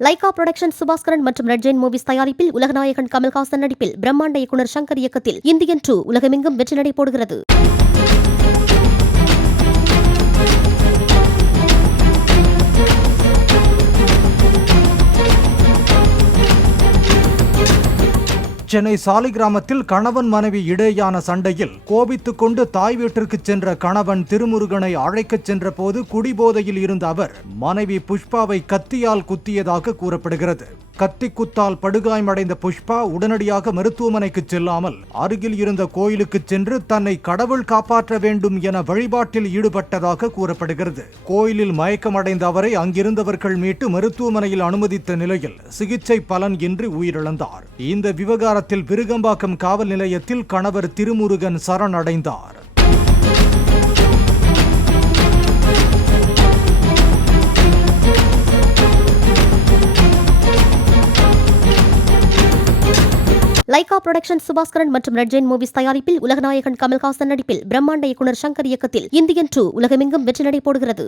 Lyca production Subaskaran மற்றும் red Jain movies தயாரிப்பில் உலகநாயகன் கமல்ஹாசன் நடிப்பில் பிரம்மாண்ட இயக்குனர் சங்கர் இயக்கத்தில் இந்தியன் 2 உலகமெங்கும் வெற்றி நடை போடுகிறது. சென்னை சாலிகிராமத்தில் கணவன் மனைவி இடையேயான சண்டையில் கோபித்துக் கொண்டு தாய் வீட்டிற்கு சென்ற கணவன் திருமுருகனை அழைக்கச் சென்ற போது குடிபோதையில் இருந்த அவர் மனைவி புஷ்பாவை கத்தியால் குத்தியதாக கூறப்படுகிறது. கத்தி குத்தால் படுகாயமடைந்த புஷ்பா உடனடியாக மருத்துவமனைக்கு செல்லாமல் அருகில் இருந்த கோயிலுக்கு சென்று தன்னை கடவுள் காப்பாற்ற வேண்டும் என வழிபாட்டில் ஈடுபட்டதாக கூறப்படுகிறது. கோயிலில் மயக்கமடைந்த அவரை அங்கிருந்தவர்கள் மீட்டு மருத்துவமனையில் அனுமதித்த நிலையில் சிகிச்சை பலன் இன்றி உயிரிழந்தார். இந்த விவகாரத்தில் விருகம்பாக்கம் காவல் நிலையத்தில் கணவர் திருமுருகன் சரணடைந்தார். லைகா புரொடக்ஷன் சுபாஸ்கரன் மற்றும் ரெட் ஜெயின் மூவிஸ் தயாரிப்பில் உலகநாயகன் கமல்ஹாசன் நடிப்பில் பிரம்மாண்ட இயக்குனர் சங்கர் இயக்கத்தில் இந்தியன் 2 உலகமெங்கும் வெற்றி நடை போடுகிறது.